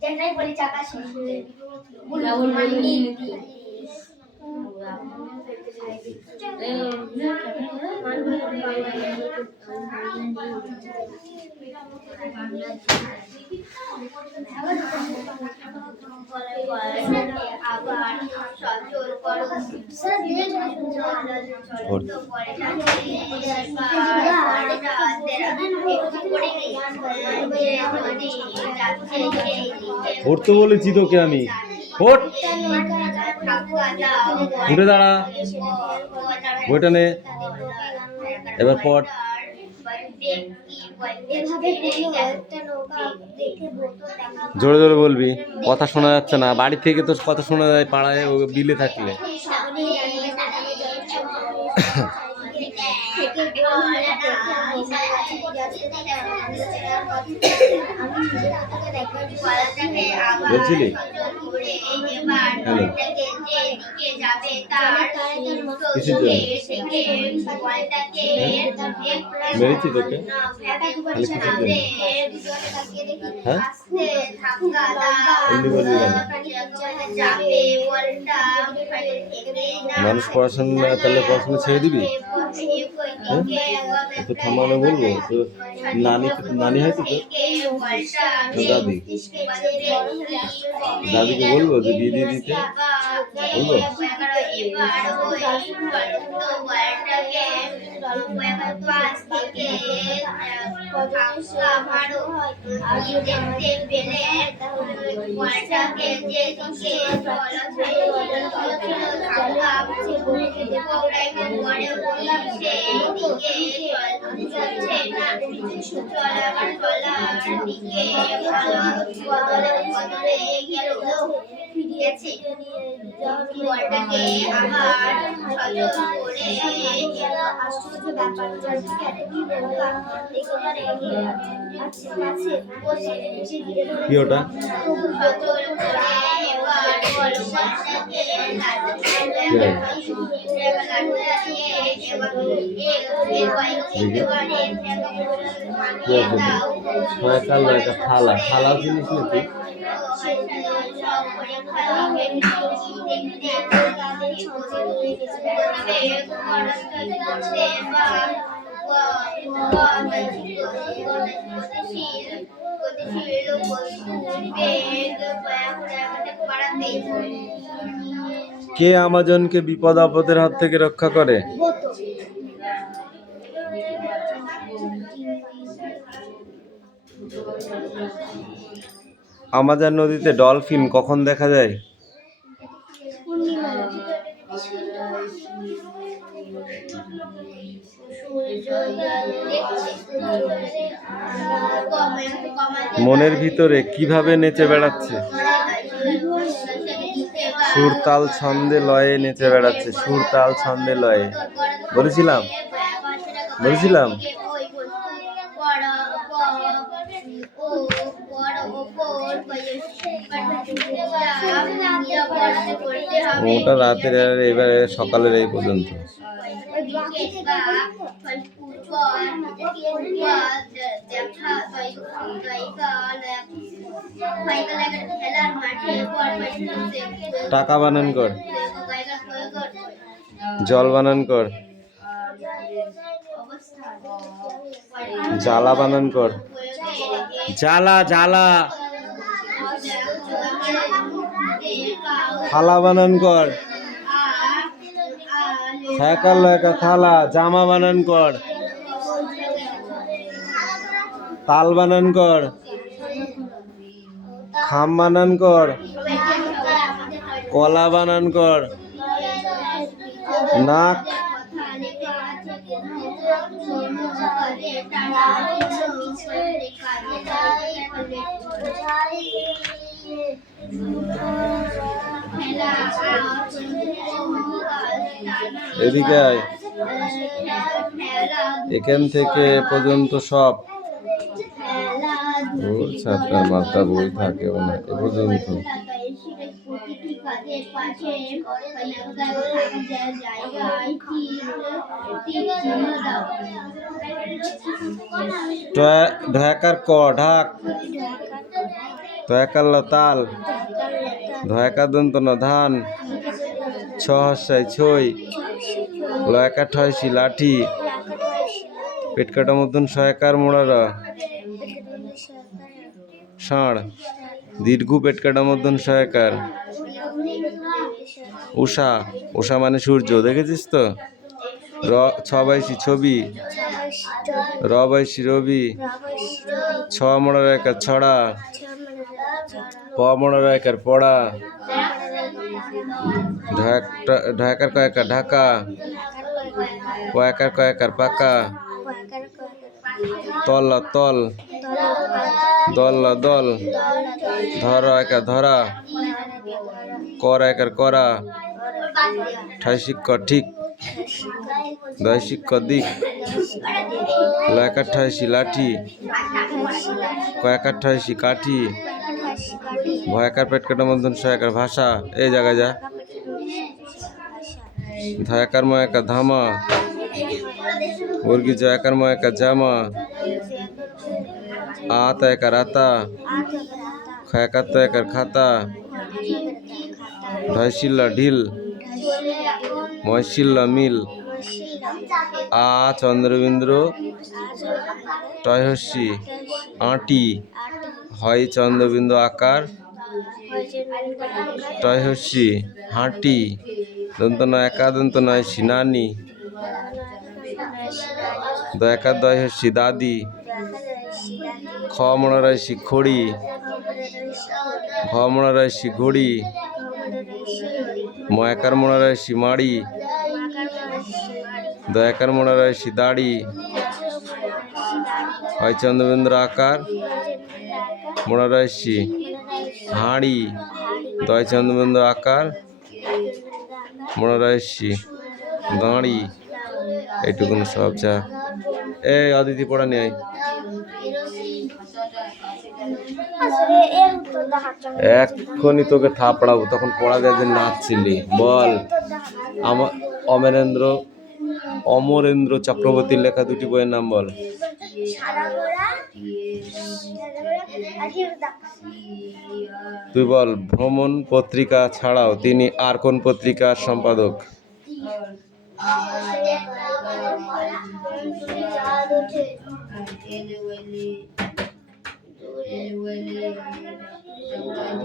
যেটাই বলি চাকা শেষে বুলবুল মানি পড়তে বলেছি তোকে আমি। ওঠ, উঠে দাঁড়া, বইটা নে, এবার পড়। জোরে জোরে বলবি, কথা শোনা যাচ্ছে না। বাড়ি থেকে তো কথা শোনা যায় পাড়ায় বিলে থাকলে। বলছিলি হ্যালো কিসের জন্য মেরেছি তোকে? তাহলে কিসের জন্য? হ্যাঁ, এমনি বলবি কেন? মানুষ পড়াশোনা, তাহলে পড়াশোনা ছেড়ে দিবি? হ্যাঁ, তো ঠাম্মাকে বলবো তো। নানি হয়েছে তো দাদি, দাদিকে বলবো যে বিয়ে দিয়ে দিতে, বলবো? কি ওটা? একটা থালা, থালা জিনিস নাকি? কে আমাজনকে বিপদ আপদের হাত থেকে রক্ষা করে? আমাজন নদীতে ডলফিন কখন দেখা যায়? মনের ভিতরে কিভাবে নেচে বেড়াচ্ছে? সুর তাল ছন্দে লয়ে নেচে বেড়াচ্ছে, সুর তাল ছন্দে লয়ে। বলেছিলাম বলেছিলাম ওটা রাতের, এবারে সকালের এই পর্যন্ত। টাকা বানান কর, জল বানান কর, জ্বালা বানান কর, জ্বালা জ্বালা। থালা বানান কর, সাইকেল একটা থালা। জামা বানান কর, তাল বানান কর, খাম বানান কর, কলা বানান কর, নাক, এদিকে আয়, এখান থেকে পর্যন্ত সব। ওর ছাত্রার মাথা বই থাকে না এ পর্যন্ত। ঢাকার ক ঢাক, ধয়াকার ল তাল, ধয়াকার দন্ত ন ধান, ছ হর্ষায় ছই, লয়াকার ঠয়সি লাঠি, পেট কাটা মধ্যন সয়াকার মোড়ার ষাঁড়, দীর্ঘ পেট কাটা মধ্যন সয়াকার, উষা, উষা মানে সূর্য, দেখেছিস তো? ছ বাইশি ছবি, র বাইশি রবি, ছ মোড়ার একার ছড়া, প মোড়ার একার পড়া, ঢাকার কয়েকার ঢাকা, পয়াকার কয়েকার পাকা, তল তল, দল দল, ধর একার ধরা, কর একার করা, ঠাইশিক ঠিক, দয়শিক দিক, লয়কার ঠাইশি লাঠি, কয়াকার ঠাইশি কাঠি, ভয়াকার পেট কাটা মধ্যন সয়াকার ভাষা, এই জায়গায় যা, ধয়াকার ময়াকার ধামা, বর্গি জয়াকার ময়াকার জামা, আত একার আতা, খয়াকার তয়াকার খাতা, ঢয়শিল্লা ঢিল, ময়শিল্লা মিল, আ চন্দ্রবিন্দ্র টয়হস্যি আঁটি, হয় চন্দ্রবিন্দু আকার টয়হস্যি হাঁটি, দন্ত নয় একা দন্ত নয় সিনানি, দয়াকার দয়হস্যি দাদি, খ মনারাইশি খড়ি, ঘ মনারাইশি ঘড়ি, ময়াকার মনারাইশি মাড়ি, দয়াকার মনারাইশি দাড়ি, হয় চন্দ্রবিন্দ্র আকার মনারাইশি হাঁড়ি, দয় চন্দ্রবিন্দু আকার মনারাইশি দাঁড়ি। এইটুকুন সব যা। এই অদিতি পড়া নেই, এক্ষুনি তোকে থাপড়াবো, তখন পড়া যায় যে নাচছিলি। বল, অমরেন্দ্র চক্রবর্তীর লেখা দুটি বইয়ের নাম বল। তুই বল। ভ্রমণ পত্রিকা ছাড়াও তিনি আর কোন পত্রিকার সম্পাদক?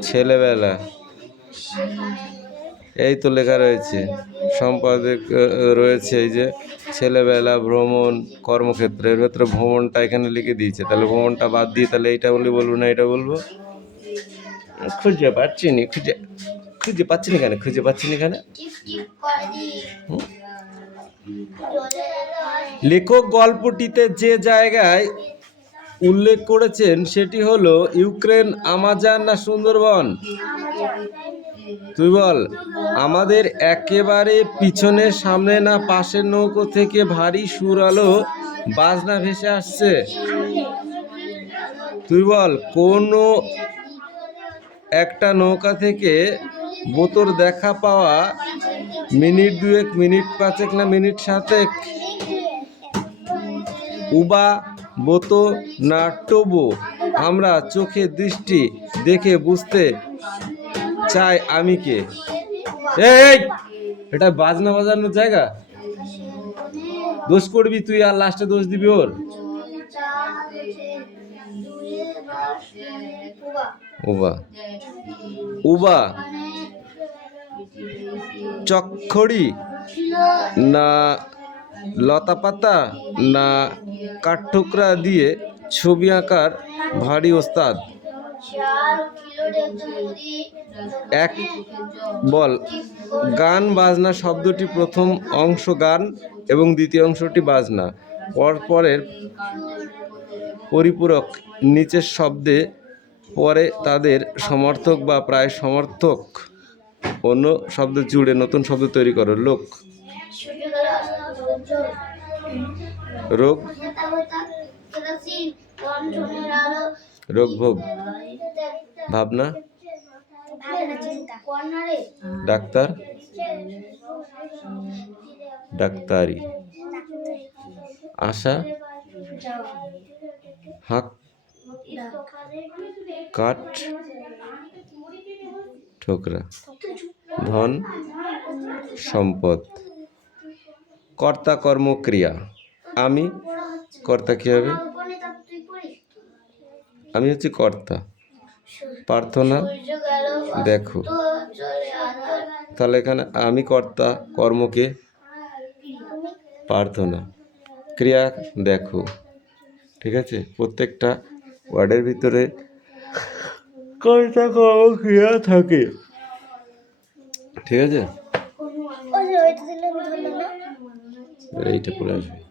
ছেলেবেলা, এই তো লেখা রয়েছে। সম্পাদক রয়েছে এই যে ছেলেবেলা, ভ্রমণ, কর্মক্ষেত্র। এর ভেতরে ভ্রমণটা এখানে লিখে দিয়েছে, তাহলে ভ্রমণটা বাদ দিয়ে তাহলে এইটা বলবো না এটা বলবো? খুঁজে পাচ্ছি না, খুঁজে পাচ্ছি না কেন? খুঁজে পাচ্ছি না কেন? লেখক গল্পটিতে যে জায়গায় উল্লেখ করেছেন সেটি হলো ইউক্রেন, আমাজন না সুন্দরবন? তুই বল। আমাদের একেবারে পিছনে, সামনে না পাশের নৌকো থেকে ভারী সুরালো বাজনা ভেসে আসছে? তুই বল। কোনো একটা নৌকা থেকে বোতর দেখা পাওয়া মিনিট দুয়েক, মিনিট পাঁচেক না মিনিট সাতেক? উবা, বোতো না টোবো? আমরা চোখে দৃষ্টি দেখে বুঝতে চাই আমি কে? এই, এটা বাজনা বাজানোর জায়গা? দোষ করবি তুই আর লাস্টে দোষ দিবি ওর। উবা, উবা চক্খড়ি না লতা পাতা না কাঠঠোকরা দিয়ে ছবি আঁকার ভারী ওস্তাদ? এক বল। গান বাজনা শব্দটি প্রথম অংশ গান এবং দ্বিতীয় অংশটি বাজনা, পরের পরিপূরক নিচের শব্দে পরে তাদের সমর্থক বা প্রায় সমর্থক অন্য শব্দ জুড়ে নতুন শব্দ তৈরি করো। লোক, রোগ, রোগ ভোগ, ভাবনা, ডাক্তার, ডাক্তারি, আশা, হাঁক কাঠ ঠোকরা ধন সম্পদ কর্তা কর্ম ক্রিয়া আমি কর্তা কি হবে আমি হচ্ছি কর্তা প্রার্থনা দেখো তাহলে এখানে আমি কর্তা কর্মকে প্রার্থনা ক্রিয়া দেখো ঠিক আছে প্রত্যেকটা ওয়ার্ডের ভিতরে কর্তা কর্ম ক্রিয়া থাকে ঠিক আছে এইটা পড়ে আসবে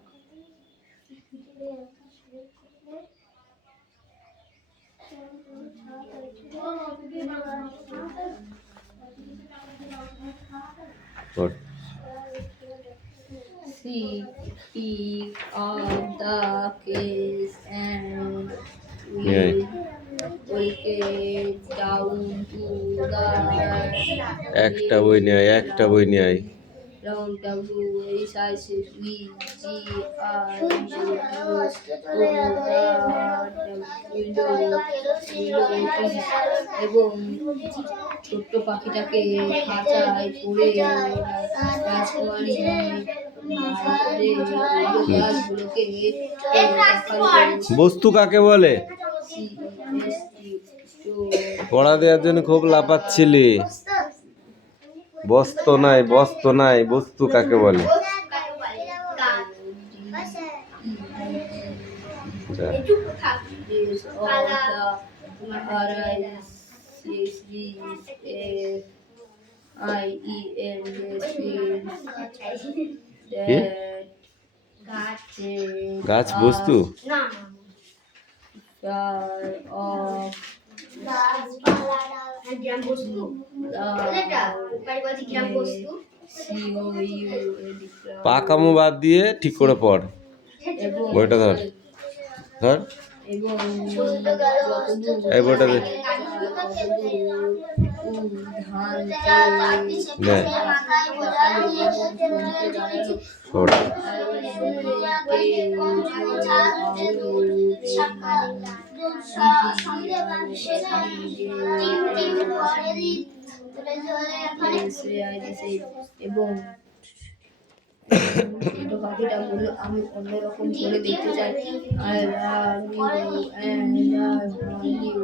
Speak of the case and Yeah. take it down to the একটা বই নেয় একটা বই নেয় round এবং ছোট্ট পাখিটাকে খাঁচায় পড়ে রাজকুমারী গাছগুলোকে বস্তু কাকে বলে পড়া দেওয়ার জন্য খুব লাফাচ্ছিলি বস্তু নাই বস্তু কাকে বলে গাছ বস্তু পাকামো বাদ দিয়ে ঠিক করে পড় বইটা ধর ধর এই বইটা দে এবং ছোট পাখিটা বললো আমি অন্যরকম করে দেখতে চাই I love you and I want you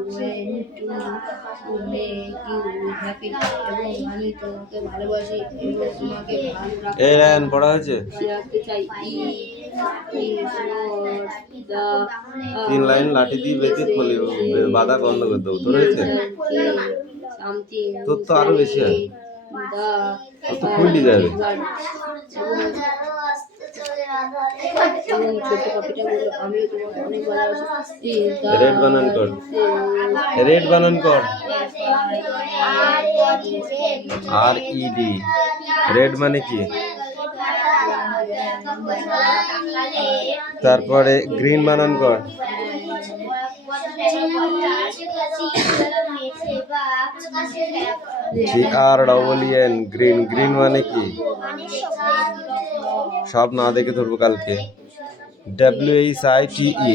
to make you happy এবং আমি তোমাকে ভালোবাসি এবং তোমাকে ভালো পড়া হয়েছে রাখতে চাই তিন লাইন লাঠি দিয়ে বেঁধে ফলে বাধা বন্ধ করে দেবো তোর হয়েছে তোর তো আরো বেশি হয় তো ফুললি যাবে রেড বানান কর RED রেড মানে কি তারপরে গ্রিন বানান কর GREEN গ্রিন গ্রিন মানে কি সব না দেখে ধরবো কালকে WHITE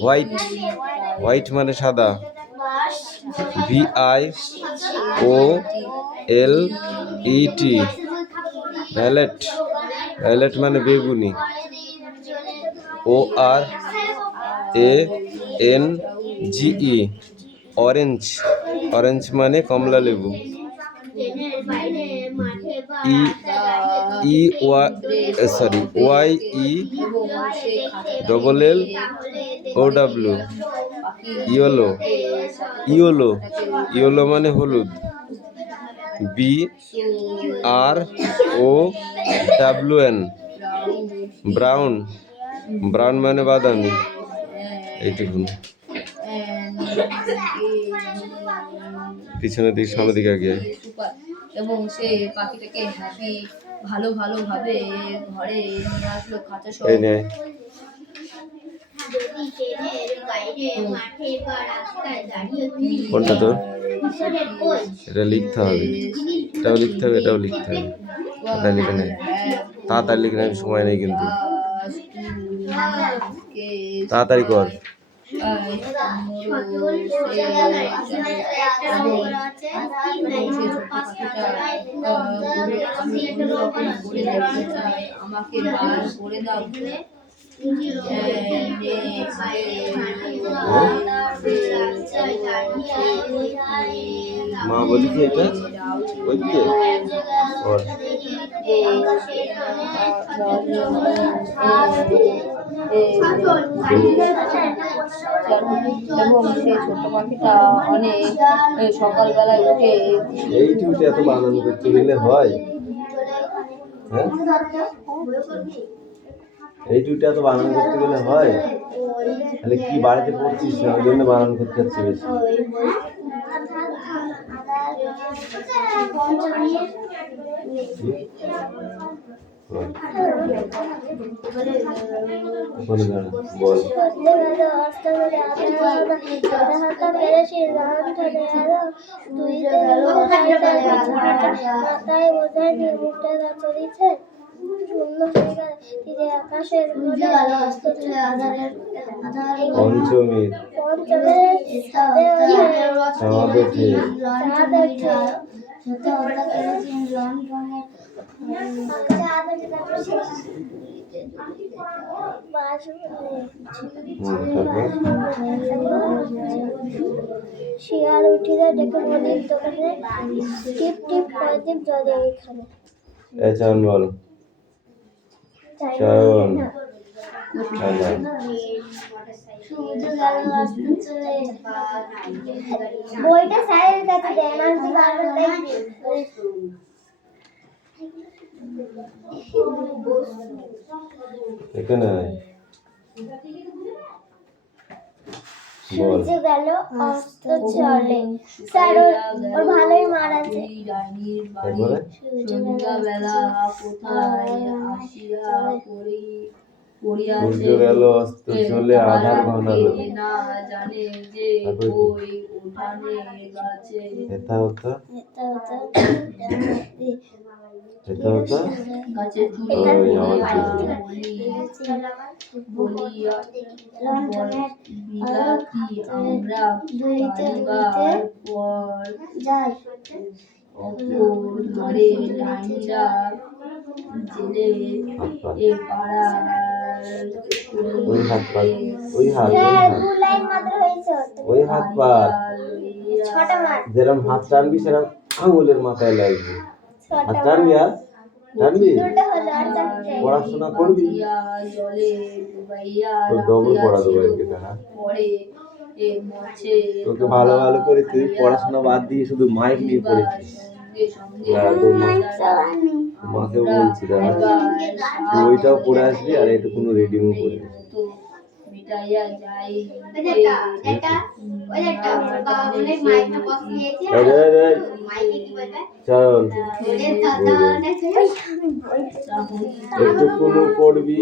হোয়াইট হোয়াইট মানে সাদা VIOLET ভ্যালেট ভ্যালেট মানে বেগুনি ORANGE অরেঞ্জ অরেঞ্জ মানে কমলা লেবু YELLOW ইয়োলো ইয়োলো ইয়োলো মানে হলুদ BROWN ব্রাউন ব্রাউন মানে বাদামি এইটুকু পিছনের দিকে সামনের দিকে আগে এবং সে পাখিটাকে হ্যাপি ভালোভাবে ঘরে নিয়ে আসলো খাঁচা সহ এই নে কোনটা তোর এটা লিখতে হবে এটাও লিখতে হবে এটাও লিখতে হবে তাড়াতাড়ি লিখে নেই তাড়াতাড়ি লিখে নেই সময় নেই কিন্তু তাড়াতাড়ি কর। আমাকে বার করে দাও। মা বলেছে এটা ওই দিকে ওর এবং সেই ছোট্ট পাখিটা অনেক সকালবেলায় উঠে এইটুকুতে এত বানান করতে গেলে হয়? হ্যাঁ, এইটুকুতে এত বানান করতে গেলে হয়? তাহলে কি বাড়িতে পড়ছিস না ওই জন্য বানান করতে যাচ্ছে বেশি। বল পঞ্চমীর চাঁদ ওঠে শিয়াল উঠিলে ডেকে প্রদীপ দোকানে টিপ টিপ প্রদীপ জ্বলে এখানে। চান বল চান বইটা স্যারের কাছে দেয় না তো বারবার দেখবি এখানে আয়। সূর্য গেল অস্ত চলে। স্যার ওর ভালোই মার আছে। তারপরে সন্ধ্যাবেলা কোথায় আসিয়া সূর্য গেল অস্ত চলে আধার ঘনালো। না জানে যে ওই উঠানে গাছে এটা হতো গাছের ওই আমার বলিয়া বিলাতি আমরা পারিবার পর যাই অপর ধারে রানীরা জেলে এ পাড়ার ওই হাত পা ওই হাত লাইন মাত্র হয়েছে ওই হাত পা ছটা মার যেরকম হাত টানবি সেরকম আঙুলের মাথায় লাগবে। হাত টানবি আর টানবি দুটো হলো আর চারটে পড়াশোনা করবি জলে ডুবাইয়া তোর ডবল পড়া দেবো আজকে তারা পরে এ মছে তোকে ভালো ভালো করে তুই পড়াশোনা বাদ দিয়ে শুধু মাইক নিয়ে পড়েছিস। মাকে বলছি দাদা তুই ওইটাও পড়ে আসবি আর এইটুকুনো রিডিংও পড়বি। মিটাইয়া যাই চল এইটুকুনো পড়বি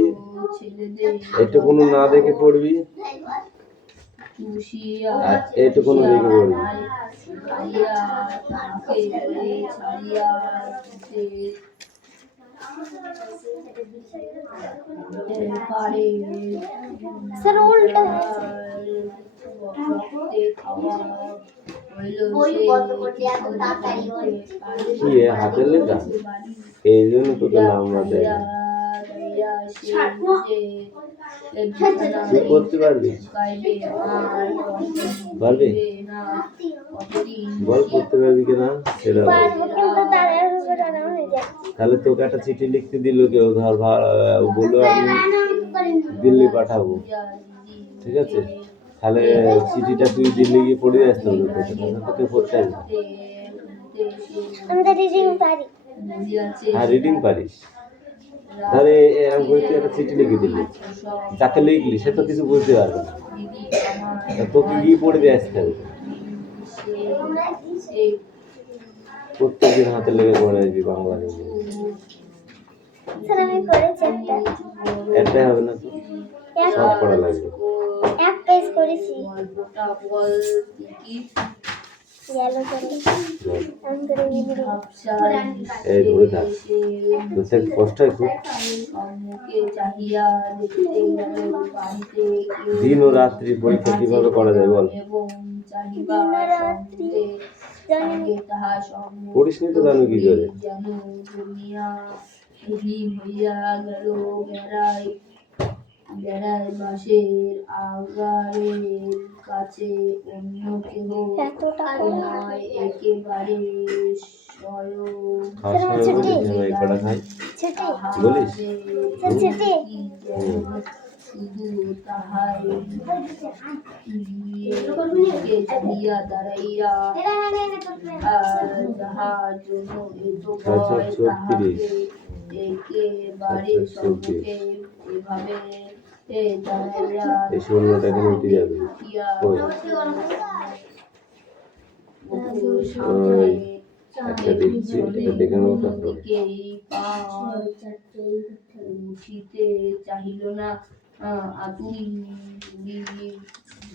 এইটুকুনো না দেখে পড়বি আর এইটুকুনো দেখে পড়বি। স্যার উল্টো কি হাতের লেখা এই জন্য তোকে নাম্বার দেয় না। তুই করতে পারবি পারবি বল করতে পারবি কিনা সেটা তাহলে তোকে একটা চিঠি লিখতে দিল কেউ ধর বললো আমি দিল্লি পাঠাবো ঠিক আছে তাহলে চিঠিটা তুই দিল্লি গিয়ে পড়ে আসতে হবে তোকে পড়তে আসবে। হ্যাঁ রিডিং পারিস ধরে এরকম করে তুই একটা চিঠি লিখে দিলি যাকে লিখলি সে তো কিছু বুঝতে পারবে না তোকে গিয়ে পড়ে দিয়ে আসতে হবে প্রত্যেকদিন হাতে লেগে পড়ে আসবি বাংলা একটাই হবে না তো সব পড়া লাগবে। গেল চলে আমি করে নিয়ে এই ধরে থাক তো সে কষ্ট হয় খুব সম্মুখে চাহিয়া দেখিতে গেল বাড়িতে কেউ দিন ও রাত্রি পরীক্ষা কিভাবে করা যায় বল এবং চাহিবা সম্মুখে সঙ্গে তাহা সম্মুখ পড়িস নি তো জানো কি করে যেন দুনিয়া হিম হইয়া গেল বেড়ায় বেড়ায় বাঁশের আগারের কাছে অন্য কেহ এত টাকা নয় একেবারে স্বয়ং খাওয়ার সময় বলিস যেন এই কটা খাই ছেটে বলিস ছেটে শুধু তাহাই চাহিয়া দাঁড়াইয়া যাহার জন্য এত ভয় তাহাকে একেবারে সম্মুখে এভাবে দাঁড়াইয়া এই শূন্যটা এখানে উঠে যাবে উঠিয়া ওই বুকুর সামনে একটা দেখছি এটা দেখে নেবো তারপরে দিকেই পার উঠিতে চাহিল না আতুল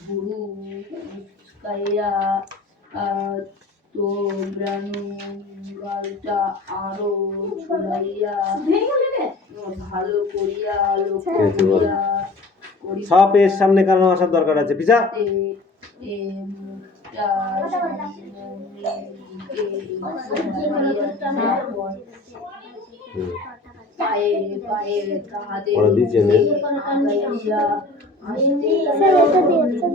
গুরু উস্কাইয়া তো ব্রানু গালটা আরো ছুলাইয়া ভালো করিয়া লক্ষ্য করিয়া সব এর সামনে কারণ আসার দরকার আছে পিছা এ মুখটা পায়ে পায়ে তাহাদের ওরা দিচ্ছে না আগাইয়া আসতে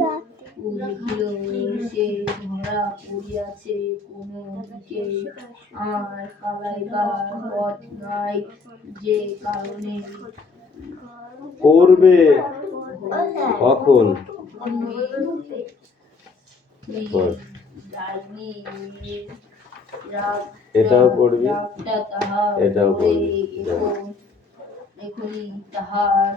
দেখিল সে ধরা পড়িয়াছে কোনো দিকে আর পালাইবার পথ নাই যে কারণে করবে কখন এটাও পড়বি এটাও পড়বি এখনই তাহার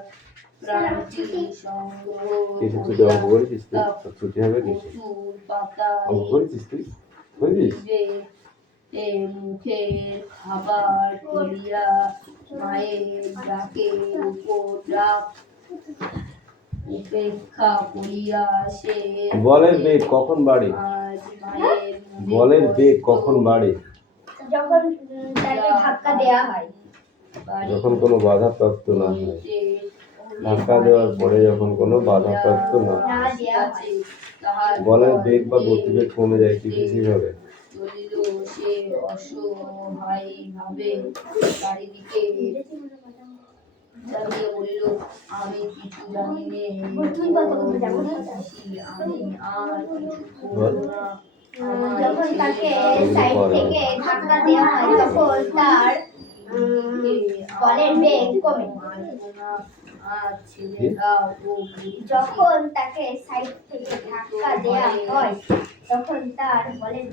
প্রাণটি সংগ্রহ কিছু ছুটি অঙ্ক করেছিস তুই ছুটি হবে কিছু প্রচুর পাতা অঙ্ক করেছিস তুই বুঝলিস মুখে খাবার করিয়া মায়ের ডাকের উপর ডাক উপেক্ষা করিয়া সে বলের বেগ কখন বাড়ে আজ মায়ের বলের বেগ কখন বাড়ে যখন তাকে ধাক্কা দেয়া হয় যখন কোনো বাধা প্রাপ্ত না হয় ধাক্কা দেওয়ার পরে যখন কোনো বাধা প্রাপ্ত না হয় বলের বেগ বা গতিবেগ কমে যায় কি বেশি হবে চলিল সে অসহায় ভাবে চারিদিকে চাহিয়া বলিল আমি কিছু জানি নে আমি আর কিছু করব না যখন তাকে সাইড থেকে ধাক্কা দেওয়া হয় তখন তার বলের বেগ কমে যখন তাকে সাইড থেকে ধাক্কা দেওয়া হয় তখন তার বলের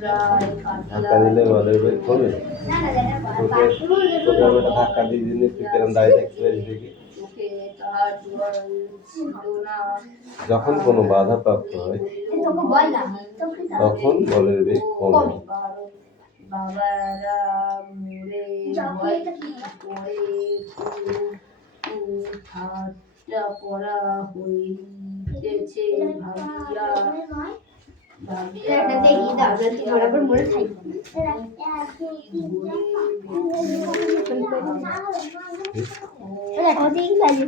ধাক্কা দিলে বলের বেগ কমে তোকে আমি একটা ধাক্কা দিয়ে দিলে তুই কেরম দাঁড়িয়ে থাকতে পারিস দেখি যখন কোনো বাধা প্রাপ্ত হয় তখন বলের বেগ কমে বাবারা মোরে ভয় কি করে ঠাট্টা করা হইতেছে ভাবিয়া একটা দেখি তারপরে তুই বরাবর মনে থাকবি অধিক গালি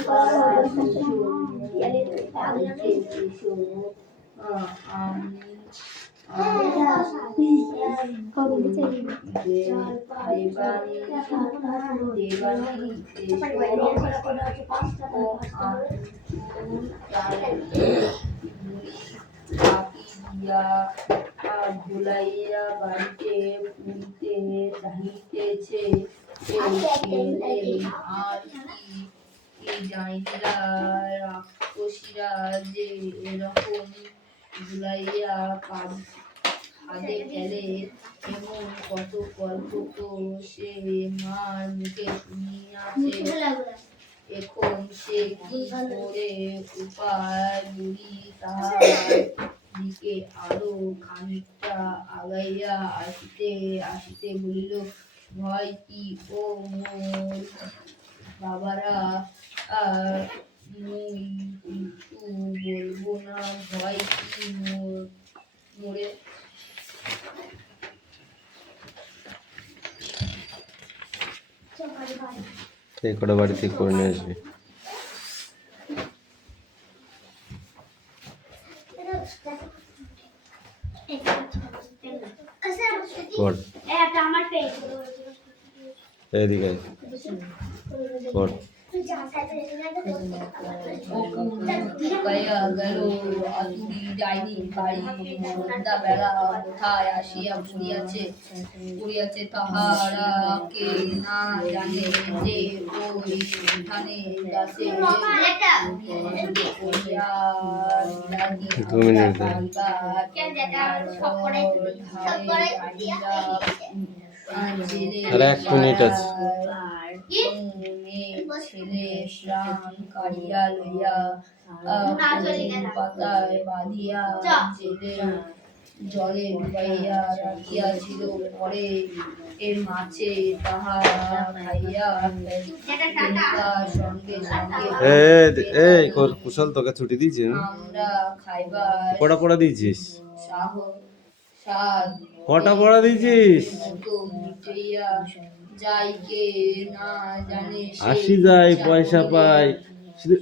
ভুলাইয়া বাড়িতে পুরিতে চাহিতেছে আর কি জানিলা রাক্ষসীরা যে এরকম ভুলাইয়া কাঁদে ফেলে এমন কত গল্প তো সে মার মুখে শুনিয়াছে এখন সে কি করে উপায় বুড়ি তাহার দিকে আরো খানিকটা আগাইয়া আসিতে আসিতে বলিল ভয় কি ও মোর বাবারা মুই কিছু বলবো না ভয় কি মোরে এই কটা বাড়ি থেকে করে নিয়ে আসবি। কর এটা আমার পেজ এদিকে আয়। কর শুকাইয়া গেল আতুরি ডাইনির বাড়ি, সন্ধ্যাবেলা কোথায় আসিয়া পড়িয়াছে তাহারা কে না জানে, যে ওই উঠানে গাছে পড়িয়া লাগি 2 মিনিট দে। আর 1 মিনিট আছে। ছেলে প্রাণ কাড়িয়া লইয়া পাতায় বাঁধিয়া জলে ডুবাইয়া রাখিয়াছিল। পরে এর মাছে তাহা খাইয়া সঙ্গে সঙ্গে এই কুশল তোকে ছুটি দিয়েছি আমরা খাইবার কটা পড়া দিয়েছিস? সাধ কটা পড়া দিয়েছিস? মতো মিটাইয়া যাই কে না জানে সে আসি যায় পয়সা পাই, শুধু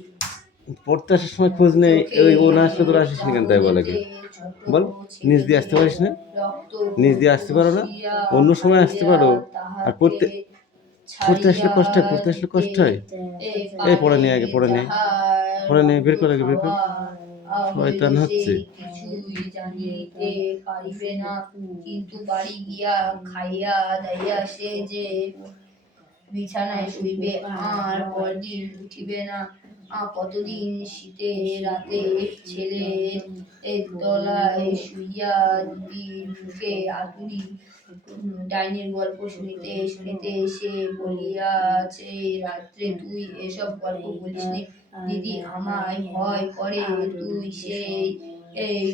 পড়তে আসার সময় খোঁজ নেই। ওই ও না আসলে তোরা আসিস না কেন তাই বলে? কি বল, নিজ দিয়ে আসতে পারিস না? নিজ দিয়ে আসতে পারো না? অন্য সময় আসতে পারো। আর পড়তে আসলে কষ্ট হয়, পড়তে আসলে কষ্ট হয়। এই পড়ে নিয়ে আগে, পড়ে নিয়ে বের করে, বের কর। শয়তান হচ্ছে। কিছুই জানিতে পারিবে না, কিন্তু বাড়ি গিয়া খাইয়া দাইয়া সে যে বিছানায় শুইবে, আর পরদিন উঠিবে না। কতদিন শীতে রাতে ছেলের তলায় শুইয়া দিদির মুখে আতুরি ডাইনির গল্প শুনিতে শুনিতে সে বলিয়াছে, রাত্রে তুই এসব গল্প বলিস নি দিদি, আমায় ভয় করে। তুই সেই এই